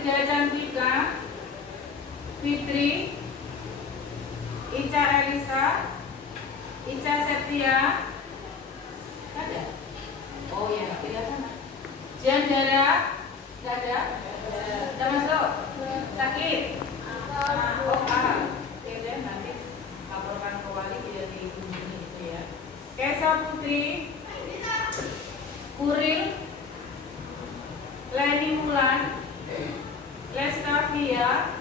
Frida Cantika, Fitri, Ica Elisa, Ica Setia, ada? Oh ya, tidak sana. Jandara, tidak ada? Tidak masuk? Sakit? Oh, oke deh, nanti laporkan ke wali tidak dikunjungi itu ya. Kesa Putri, Kuril, Leni Mulan, Lestavia,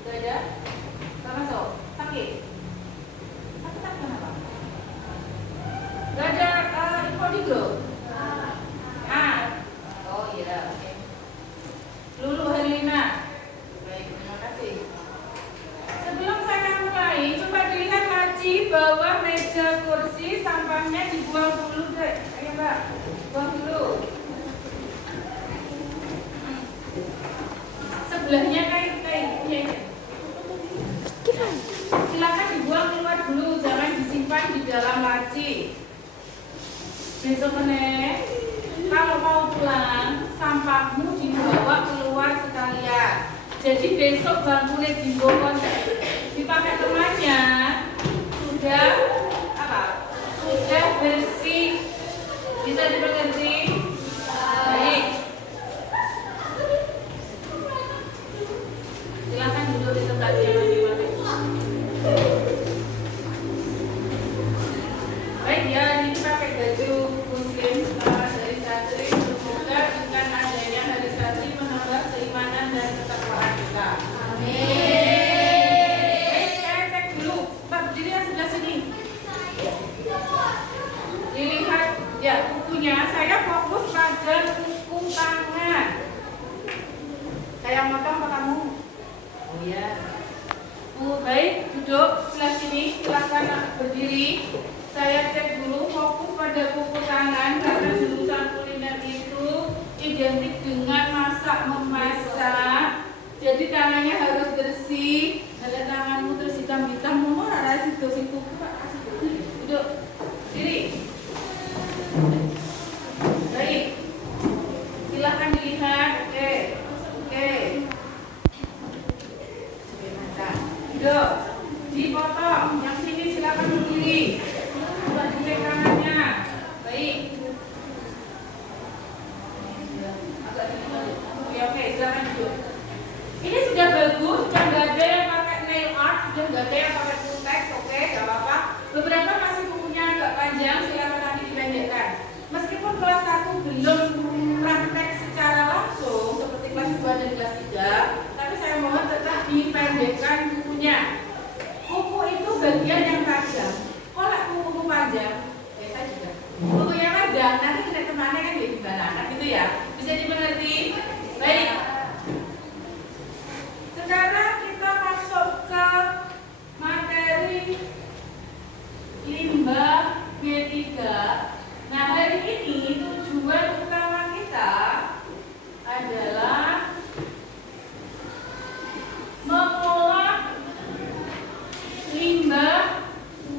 tidak ada? Tidak masuk? Sakit? Sakit kenapa? Tidak ada info di grup? Oh iya, oke. Lulu Herlina. Baik, terima kasih. Sebelum saya mulai, coba dilihat laci bawah meja kursi, sampahnya dibuang dulu deh. Ayo Mbak, buang dulu. Sebelahnya kayak punya. Silakan dibuang keluar dulu, jangan disimpan di dalam laci. Besok meneh, kalau mau pulang, sampahmu dibawa keluar sekalian. Jadi besok bangkunya dibongkar, dipakai temannya sudah apa? Sudah bersih, bisa dimengerti? Baik. Silakan duduk di tempatnya masing-masing. Baik ya, ini pakai baju muslim dari santri. Semoga dengan adanya hari santri menambah keimanan dan ketakwaan kita. Amin. Baik, saya cek dulu. Mbak berdiri yang sebelah sini. Dilihat ya bukunya. Saya fokus pada buku tangan. Saya motong apa kamu? Oh ya. Baik, duduk sebelah sini. Silakan berdiri. Saya cek dulu fokus pada buku tangan karena jurusan kuliner itu identik dengan masak memasak. Jadi tangannya harus bersih. Ada tanganmu terus hitam-hitam, mau ada situ-situ. Duduk, diri. Baik, silakan dilihat. Oke. Duduk, dipotong. Yang sini silakan berdiri. Buat dicek tangannya. Baik. Oke, silakan duduk. Ini sudah bagus, sudah nggak ada yang pakai nail art, sudah nggak ada yang pakai full text, oke, nggak apa-apa. Beberapa masih bukunya agak panjang, silakan nanti dipendekkan. Meskipun kelas 1 belum praktek secara langsung seperti kelas 2 dan kelas 3, tapi saya mohon tetap dipendekkan bukunya. Buku itu bagian yang tajam. Kalau buku panjang, saya juga. Bukunya panjang, nanti kita temannya kan jadi gimana, gitu ya. Bisa dimengerti? Baik. Sekarang kita masuk ke materi limbah B3. Nah, hari ini tujuan utama kita adalah mengolah limbah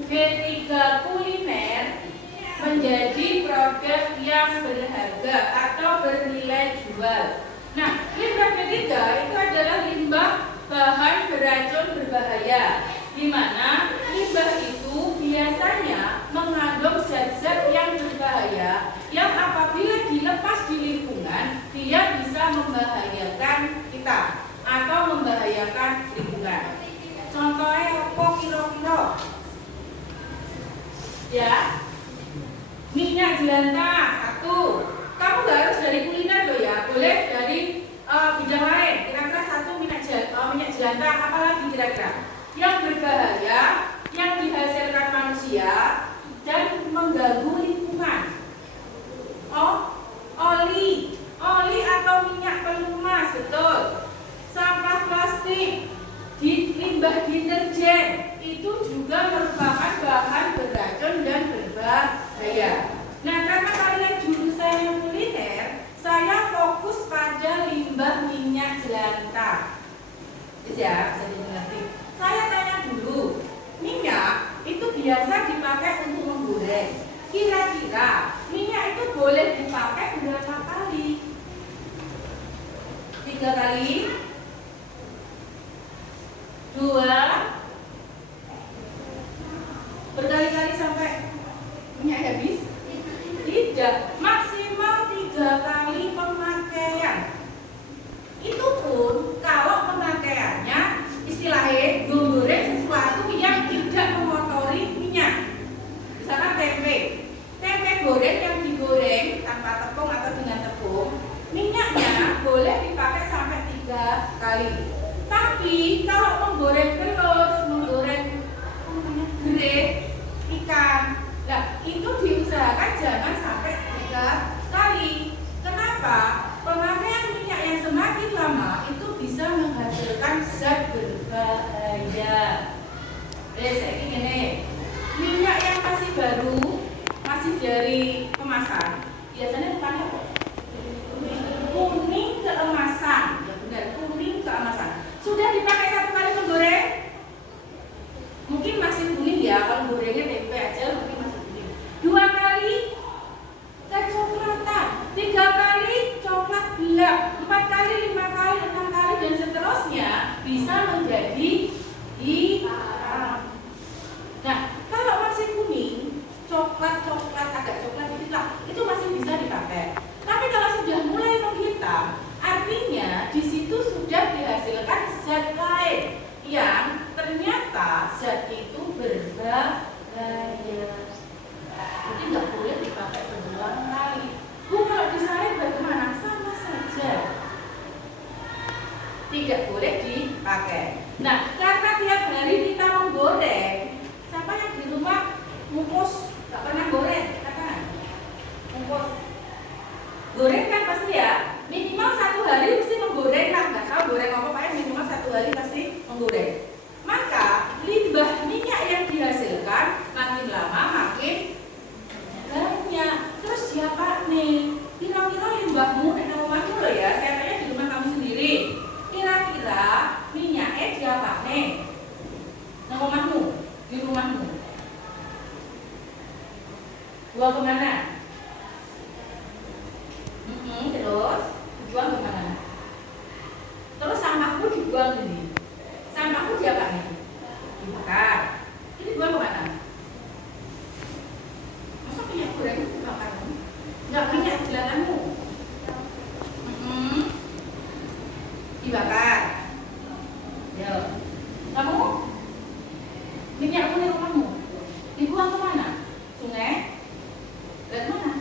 B3 kuliner menjadi produk yang berharga atau bernilai jual. Nah, limbah B3 itu adalah limbah bahan beracun berbahaya, di mana limbah itu biasanya mengandung zat-zat yang berbahaya yang apabila dilepas di lingkungan dia bisa membahayakan kita atau membahayakan lingkungan. Contohnya apa kira-kira? Ya, minyak jelantah satu. Kamu nggak harus dari kuliner loh ya, boleh dari bidang lain. Kira-kira satu minyak jelantah, apalagi kira-kira yang berbahaya, yang dihasilkan manusia dan mengganggu lingkungan. Oh, oli atau minyak pelumas, betul. Sampah plastik, limbah deterjen itu juga merupakan bahan beracun dan berbahaya. Nah, karena kalian jurusan kuliner, saya fokus pada limbah minyak jelantah. Ya, bisa dimengerti. Saya tanya dulu, minyak itu biasa dipakai untuk menggoreng. Kira-kira minyak itu boleh dipakai berapa kali? 3 3 kali, 2, berkali-kali sampai minyak habis? Tidak, maksimal 3 kali pemakaian. Itu pun kalau pemakaiannya istilahnya menggoreng sesuatu yang tidak mengotori minyak. Misalkan tempe goreng yang digoreng tanpa tepung atau dengan tepung, minyaknya boleh dipakai sampai 3 kali. Tapi kalau menggoreng telur, menggoreng grade ikan, nah itu diusahakan jangan sampai 3 kali. Kenapa? Pemakaian minyak yang semakin lama itu bisa menghasilkan zat berbahaya. Saya ini minyak yang masih baru, masih dari kemasan, biasanya bukan apa? Kuning keemasan, ya benar, kuning keemasan. Sudah dipakai 1 kali menggoreng? Mungkin masih kuning ya, kalau gorengnya tempe aja mungkin masih kuning. 2 kali kecoklatan, 3 kali coklat gelap, 4 kali, 5 kali, 6 kali dan seterusnya bisa menjadi hitam. Nah, kalau masih kuning, coklat agak coklat dikit lah, itu masih bisa dipakai. Tapi kalau sudah mulai menghitam, artinya di situ sudah dihasilkan zat lain yang ternyata zat itu berbahaya. Jadi nggak boleh dipakai berulang kali. Bu, kalau disalin bagaimana? Sama saja, tidak boleh dipakai. Nah, karena tiap hari kita menggoreng, siapa yang di rumah ngukus nggak pernah goreng? Katakan, ngukus. Goreng kan pasti ya, minimal 1 hari mesti menggoreng lah. Nggak tahu goreng apa, pokoknya minimal 1 hari pasti menggoreng. Maka limbah minyak yang dihasilkan makin lama makin banyak. Terus siapa nih? Kira-kira limbahmu, rumahmu loh ya, saya tanya di rumah kamu sendiri. Kira-kira minyaknya siapa nih? Nah, rumahmu, di rumahmu. Buang kemana? Terus dibuang kemana? Terus sampahku dibuang ini. Sampahku diapa nih? Dibakar. Ini dibuang kemana? Masa minyak goreng dibakar? Enggak, minyak jelatanmu dibakar. Yo, kamu minyakmu di rumahmu dibuang kemana? Sungai? Dan mana?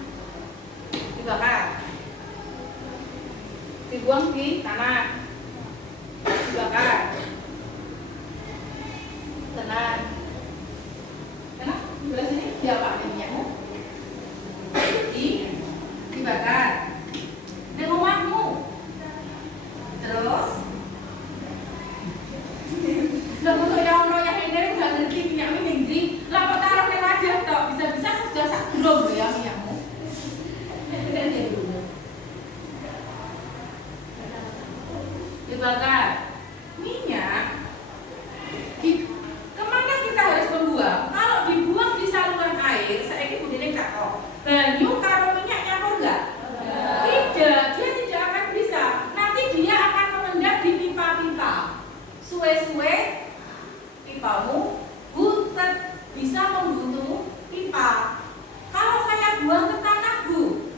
Dibakar. Dibuang di tanah. Dibakar. Tenang. Tenang, sebelah sini diapa minyakmu? Dibakar. Di rumahmu. Terus nggak butuh yang ini nggak ngerti minyak ini lah, taruh di wadah toh, bisa-bisa sudah sak drum ya minyakmu. Benar ya dulu. Dibakar. Minyak kemana kita harus membuang? Kalau dibuang di saluran air, saya ini budine kakok. Banyu karo minyak nyampur enggak? Tidak, dia tidak akan bisa. Nanti dia akan mengendap di pipa-pipa. Suwe-suwe pipamu butet, bisa membunuh pipa. Kalau saya buang ke tanah, Bu,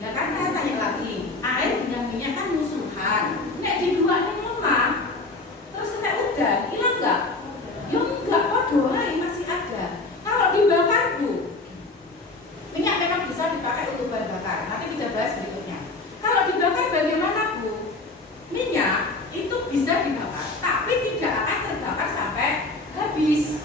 ya kan saya tanya lagi, air dengan minyak kan musuhan. Nek dibuang di lemah, terus kita udah hilang enggak? Ya enggak, podo masih ada. Kalau dibakar, Bu, minyak memang bisa dipakai untuk bahan bakar. Nanti kita bahas berikutnya. Kalau dibakar bagaimana, Bu? Minyak itu bisa dibakar, tapi tidak akan terbakar sampai habis.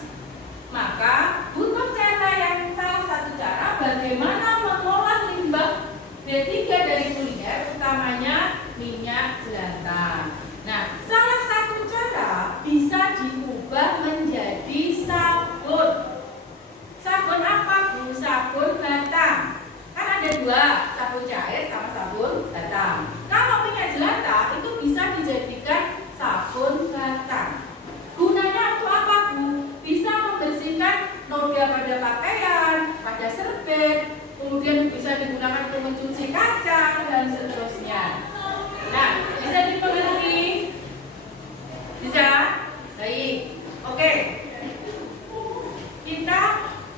Maka butuh cara yang salah satu cara bagaimana mengolah limbah B3 dari kuliner, utamanya minyak jelantah. Nah, salah satu cara bisa diubah menjadi sabun. Sabun apa, Bu? Sabun batang. Kan ada 2, sabun cair sama sabun batang. Kalau minyak jelantah itu bisa dijadikan sabun batang. Gunanya untuk apa, Bu? Bisa membersihkan noda pada pakaian, pada serbet, kemudian bisa digunakan untuk mencuci kaca dan seterusnya. Nah, bisa dipengerti? Bisa? Baik. Oke. Kita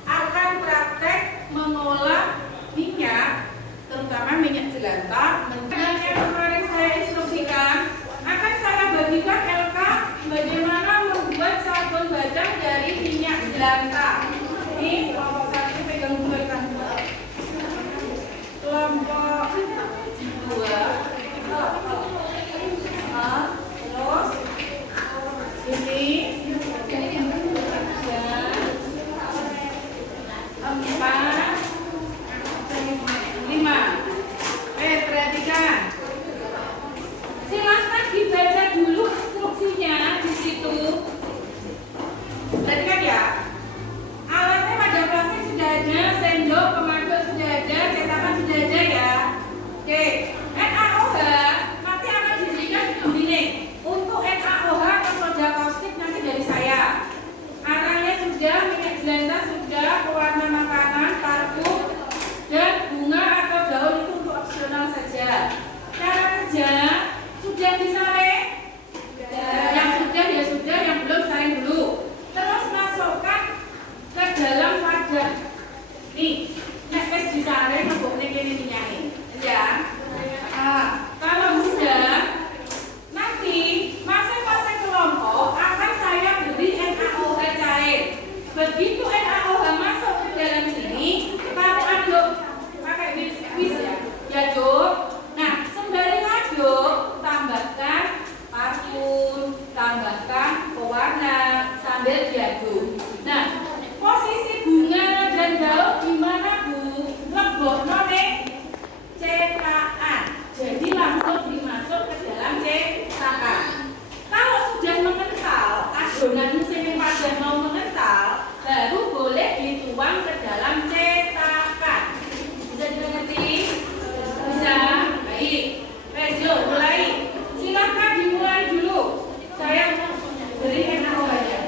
akan praktek mengolah minyak, terutama minyak jelantah. Yang kemarin saya instruksikan, akan saya bagikan LK bagaimana membuat sabun badan dari minyak jelantah. Ini kelompok satu pegang dua tambah. Kelompok dua. Terus ini empat, lima. Perhatikan. Silahkan dibaca dulu instruksinya di situ. Perhatikan ya. Alatnya pada plastik sudah ada, sendok, pemaduk sudah ada, cetakan sudah ada ya. Oke. NaOH nanti akan diberikan begini. Untuk NaOH atau soda kaustik nanti dari saya. Arangnya sudah, minyak jelantah sudah, pewarna makanan, parfum, dan bunga atau daun itu untuk opsional saja. Cara kerja sudah disaring? Yang sudah ya sudah, yang belum saring dulu. Terus masukkan ke dalam wadah. Nih, nek wis disaring lebokne kene minyake. Ya. Kalau sudah, nanti masing-masing kelompok akan saya beri NaOH cair. Begitu NaOH masuk ke dalam sini, pakai aduk, pakai wis ya. Ya, Dok. Nah, sembari ngaduk, tambahkan parfum, tambahkan pewarna sambil diaduk. Nah, posisi bunga dan daun di mana, Bu? Lebokno ning cetakan. Jadi langsung dimasuk ke dalam cetakan. Kalau sudah mengental, adonan sing pada mau mengental, baru boleh dituang ke dalam cetakan. Bisa dimengerti? Bisa? Baik. Rejo, mulai. Silakan dimulai dulu. Saya beri NaOH-nya.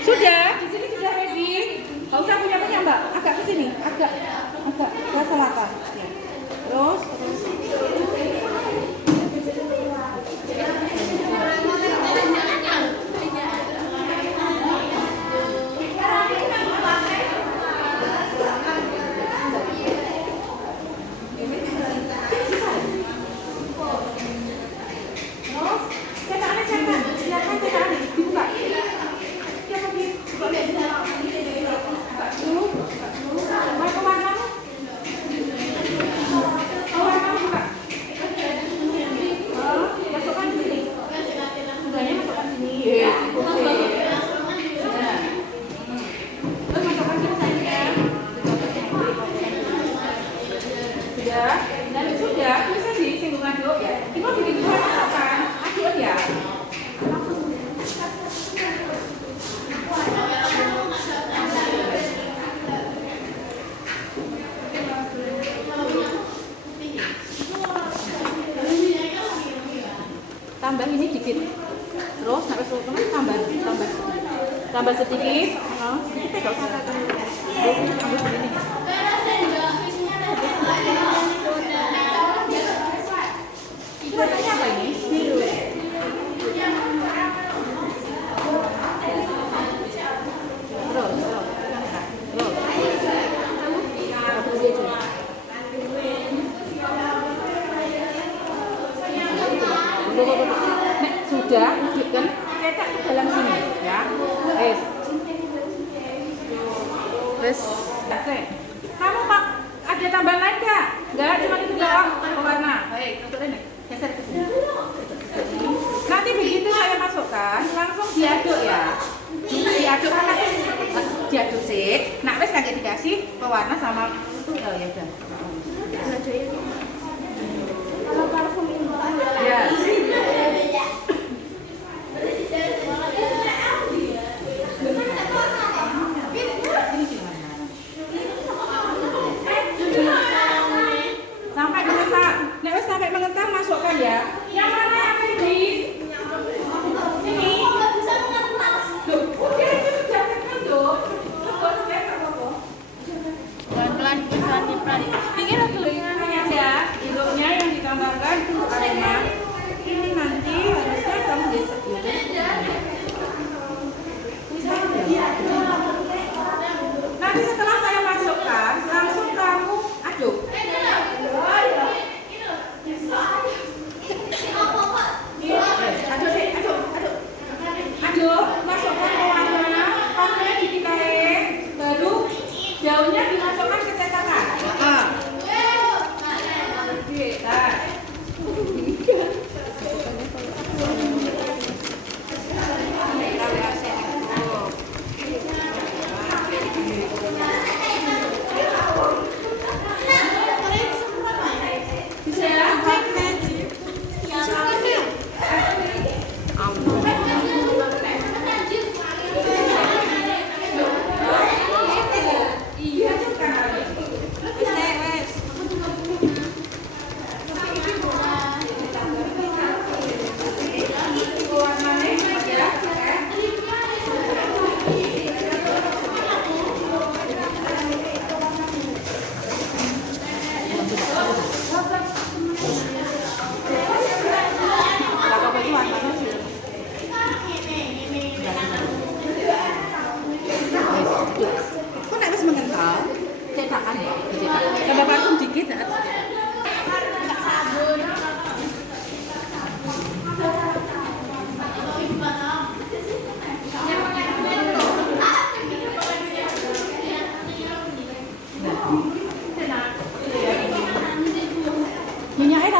Sudah, di sini sudah ready. Nggak usah punya Mbak, agak ke sini, agak ke selatan. Ya. Terus. Dan sudah, bisa di singgung aduk ya. Kita begitu masukkan aduk ya. Tambah ini dikit. Terus sampai selesai tambah sedikit. Kita enggak usah begini. Warnanya apa ini? Biru. Sudah, hidupkan cetak ke dalam sini, ya. Terus, kamu Pak, ada tambahan lain nggak? Nggak, cuma itu doang. Pewarna. Baik, untuk ini. Geser ke sini. Nanti begitu saya masukkan, langsung diaduk ya. Diaduk karena diaduk sih. Nah, wes lagi dikasih pewarna sama itu ya udah.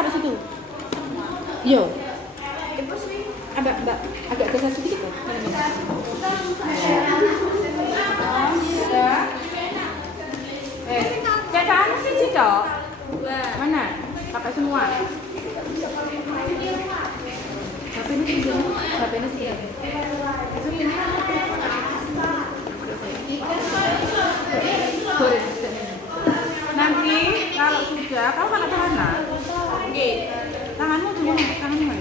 taruh situ. Yo. Agak geser sedikit ya. Cetakan sih Cok. Mana? Pakai semua. Tapi ini sih. Goreng. Nanti kalau sudah, kamu pakai tangan lah. Tanganmu dulu, tanganmu.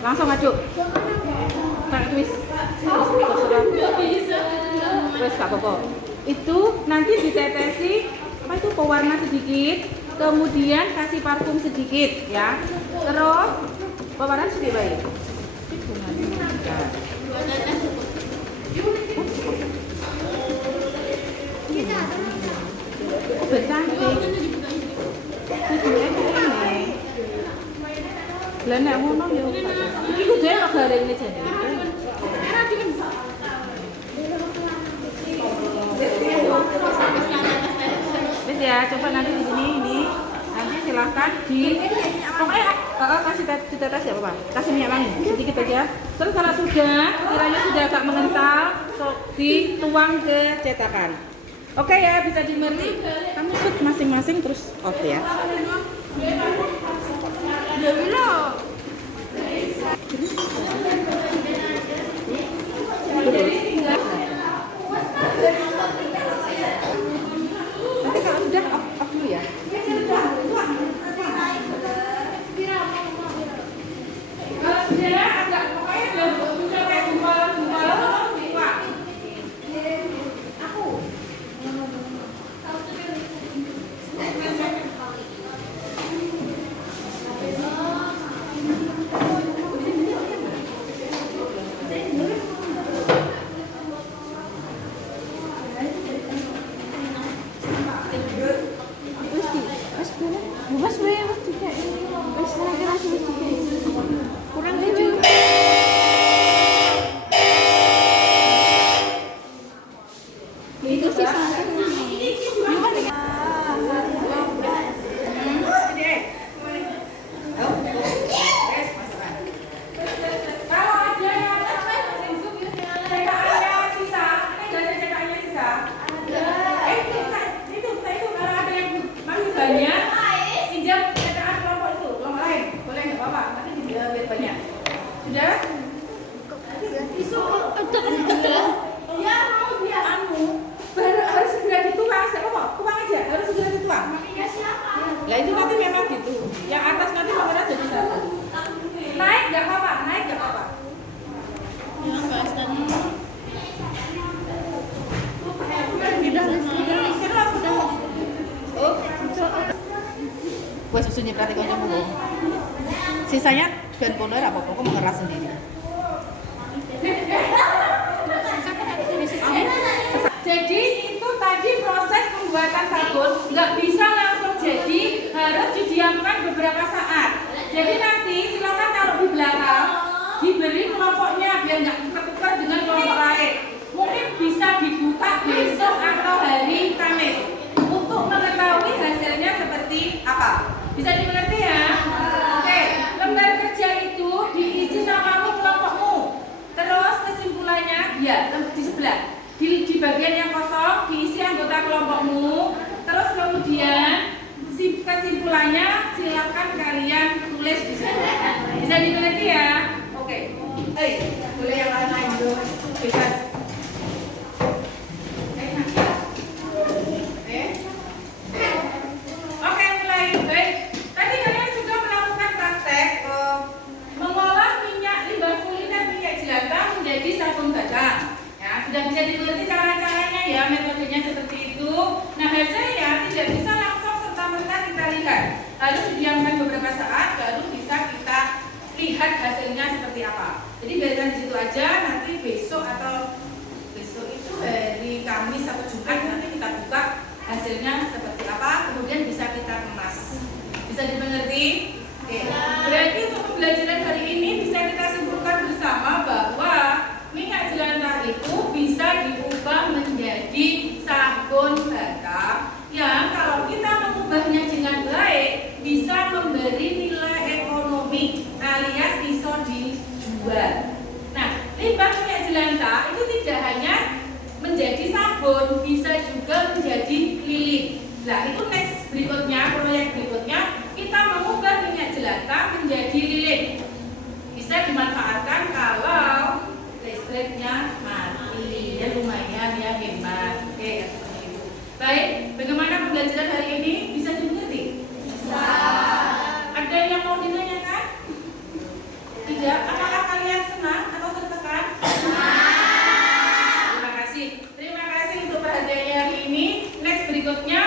Langsung aduk. Tarik twist. Terus gak apa-apa. Itu nanti ditetesi apa itu pewarna sedikit, kemudian kasih parfum sedikit ya. Terus pewarna sedikit baik. Bercantik. Lah nek ngono yo. Iki kudu ana garinge jane. Wis ya, coba nanti di sini ini. Nanti silahkan di pokoknya kasih tetes ya apa? Kasih minyak wangi sedikit aja. Terus kalau sudah kiranya sudah agak mengental, dituang ke cetakan. Oke ya, bisa dimengerti. Kamu shoot masing-masing terus off ya. Ya belum. Nanti kalau sudah off dulu ya. Kalau sudah agak pokoknya udah kayak gumpalan-gumpalan kuat. Lah itu nanti memang gitu. Yang atas nanti kamera jadi satu. Naik nggak apa-apa, naik nggak apa-apa. Gue susunya berarti kau nyembuh. Sisanya ben kono ora apa-apa, kok mengeras sendiri. Jadi itu tadi proses pembuatan sabun nggak bisa langsung jadi, harus didiamkan beberapa saat. Jadi nanti silakan taruh di belakang, diberi kelompoknya biar nggak tertukar dengan kelompok lain. Mungkin bisa dibuka besok atau hari Kamis untuk mengetahui hasilnya seperti apa. Bisa dimengerti ya? Oke, lembar kerja itu diisi sama kamu kelompokmu. Terus kesimpulannya ya di sebelah. Di bagian yang kosong diisi anggota kelompokmu. Terus kemudian kesimpulannya silakan kalian tulis di sini. Bisa dimengerti ya? Oke. Boleh yang lain dulu. Bebas. Oke, mulai. Baik. Tadi kalian sudah melakukan praktek mengolah minyak limbah kuliner minyak jelantah menjadi sabun badan. Sudah bisa dimengerti cara-caranya ya, metodenya seperti itu. Nah, hasilnya tidak bisa langsung serta-merta kita lihat. Harus didiamkan beberapa saat baru bisa kita lihat hasilnya seperti apa. Jadi biarkan di situ aja, nanti besok atau besok itu hari Kamis atau Jumat nanti kita buka hasilnya seperti apa, kemudian bisa kita kemas. Bisa dimengerti? Oke. Berarti untuk pembelajaran hari ini bisa kita simpulkan bersama bahwa minyak jelantah itu bisa diubah menjadi sabun menjadi sabun, bisa juga menjadi lilin. Nah, itu next berikutnya, proyek berikutnya kita mengubah minyak jelantah menjadi lilin. Bisa dimanfaatkan kalau listriknya mati. Ya lumayan ya, hemat. Oke, seperti itu. Baik, bagaimana pembelajaran hari ini? Bisa dimengerti? Bisa. Ada yang mau ditanyakan? Tidak. Apakah kalian senang atau tertekan? Senang. Terima kasih untuk perhatiannya hari ini. Next berikutnya